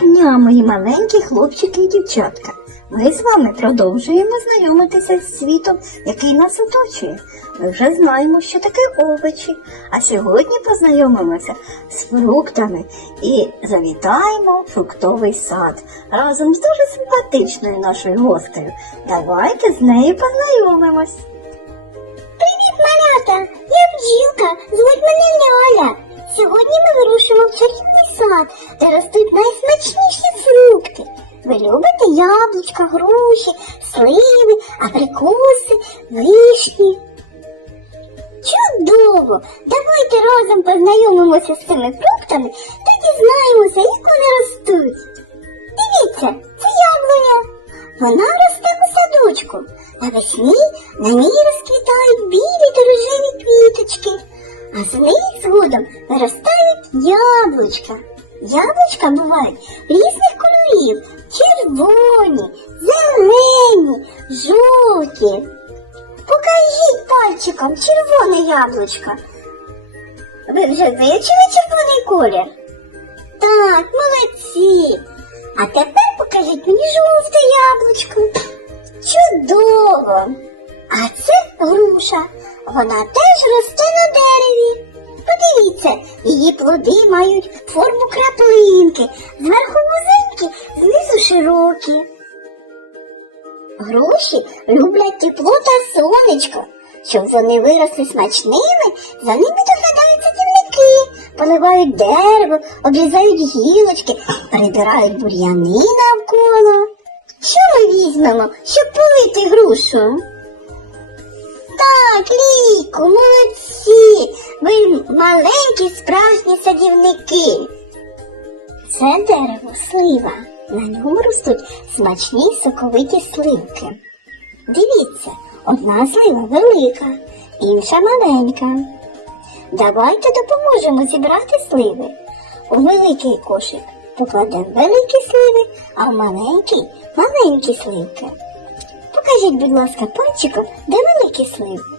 дня, мої маленькі хлопчики і дівчатка. Ми з вами продовжуємо знайомитися з світом, який нас оточує. Ми вже знаємо, що таке овочі, а сьогодні познайомимося з фруктами і завітаємо в фруктовий сад разом з дуже симпатичною нашою гостею. Давайте з нею познайомимось. Привіт, малята! Я бджілка, звуть мене Ляля. Сьогодні ми вирушимо в чарівний сад, де ростуть найсмачніші фрукти. Ви любите яблучка, груші, сливи, абрикоси, вишні. Чудово! Давайте разом познайомимося з цими фруктами та дізнаємося, як вони ростуть. Дивіться, це яблуня. Вона росте у садочку. Навесні на ній розквітають білі та рожеві квіточки, а з них яблучка. Яблучка бувають різних кольорів: червоні, зелені, жовті. Покажіть пальчиком червоне яблучко. Ви вже вивчили червоний колір? Так, молодці. А тепер покажіть мені жовте яблучко. Чудово! А це груша. Вона теж росте. Подивіться, її плоди мають форму краплинки, зверху вузенькі, знизу широкі. Груші люблять тепло та сонечко. Щоб вони виросли смачними, за ними доглядають садівники, поливають дерево, обрізають гілочки, прибирають бур'яни навколо. Що ми візьмемо, щоб полити грушу? Так, Лійко, молодці! Ви маленькі справжні садівники. Це дерево слива. На ньому ростуть смачні соковиті сливки. Дивіться, одна слива велика, інша маленька. Давайте допоможемо зібрати сливи. У великий кошик покладемо великі сливи, а в маленький маленькі сливки. Покажіть, будь ласка, пальчиком, де великі сливи.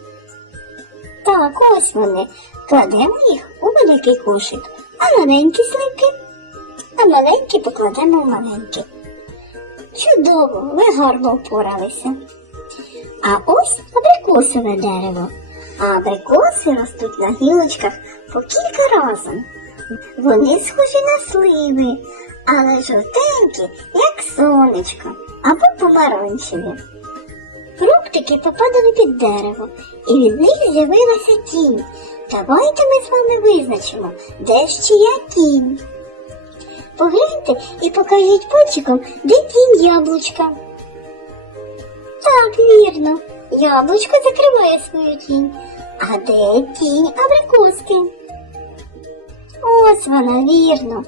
Так, ось вони. Кладемо їх у великий кошик, а маленькі сливки, а маленькі покладемо в маленький. Чудово, ви гарно впоралися. А ось абрикосове дерево. А абрикоси ростуть на гілочках по кілька разом. Вони схожі на сливи, але жовтенькі, як сонечко, або помаранчеві. Фруктики попадали під дерево, і від них з'явилася тінь. Давайте ми з вами визначимо, де ж чия тінь. Погляньте і покажіть пальчиком, де тінь яблучка. Так, вірно. Яблучко закриває свою тінь. А де тінь абрикоски? Ось вона, вірно.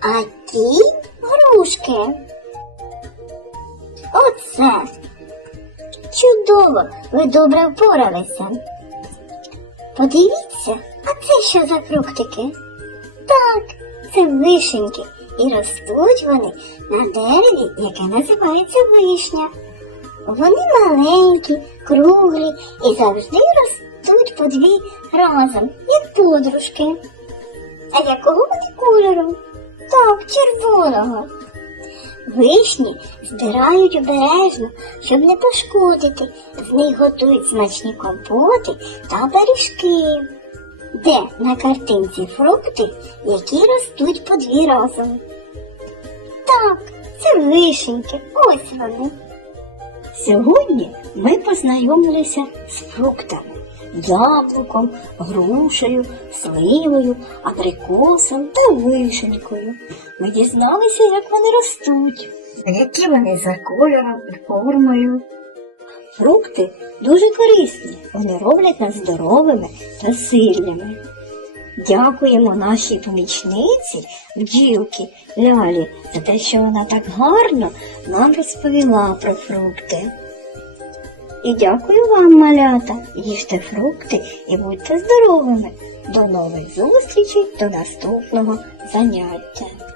А тінь грушки. Оце. Чудово, ви добре впоралися. Подивіться, а це що за фруктики? Так, це вишеньки, і ростуть вони на дереві, яке називається вишня. Вони маленькі, круглі і завжди ростуть по дві разом, як подружки. А якого вони кольору? Так, червоного. Вишні збирають обережно, щоб не пошкодити. З них готують смачні компоти та пиріжки. Де на картинці фрукти, які ростуть по дві разом? Так, це вишеньки, ось вони. Сьогодні ми познайомилися з фруктами, яблуком, грушею, сливою, абрикосом та вишенькою. Ми дізналися, як вони ростуть, які вони за кольором і формою. Фрукти дуже корисні, вони роблять нас здоровими та сильними. Дякуємо нашій помічниці бджілки Лялі за те, що вона так гарно нам розповіла про фрукти. І дякую вам, малята, їжте фрукти і будьте здоровими. До нових зустрічей, до наступного заняття.